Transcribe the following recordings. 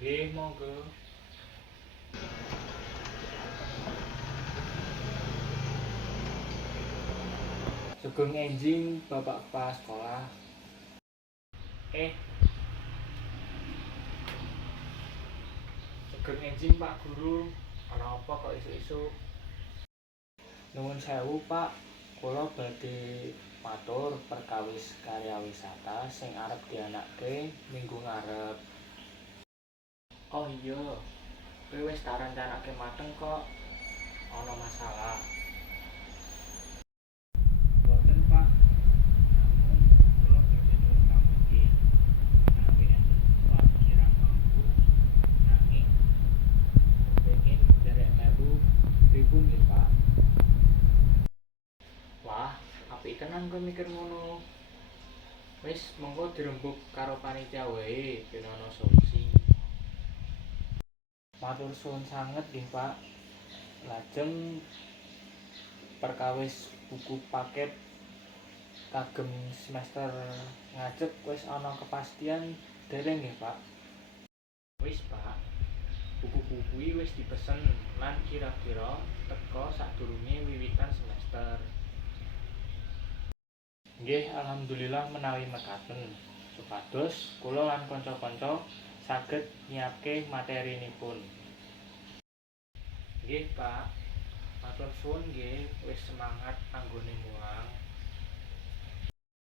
Nggih, monggo. Sugeng enjing Bapak Kepala Sekolah. Eh, sugeng enjing Pak Guru. Ana apa kok isuk-isuk? Nuwun sewu, Pak. Kula badhe matur perkawis karya wisata sing arep dianakke minggu ngarep. Oh iya, kowe wis tak rencanake mateng kok. Ana masalah. Boten, Pak. Namun kula badhe nyuwun pamuji. Menawi enten sesuatu kirang mampu nanging kepengin derek melu pripun nggih, Pak? Wah, apik tenan kowe mikir ngono. Wis monggo dirembuk karo panitia wae yen ana solusi. Matur suwun sanget nggih, Pak. Lajeng perkawis buku paket kagem semester ngajeng wis ana kepastian dereng nggih, Pak? Wis, Pak. Buku-buku kuwi wis dipesen lan kira-kira teka sadurunge wiwitan semester. Nggih, alhamdulillah menawi mekaten. Supados kula lan kanca-kanca saged nyiapke materinipun. Nggih, Pak. Matur suwun nggih wis semangat anggone mulang.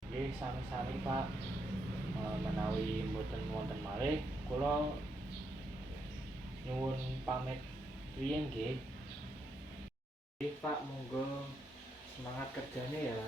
Nggih, sami-sami, Pak. Menawi mboten wonten malih kula nyuwun pamit riyin nggih. Nggih, Pak, monggo semangat kerjanya ya.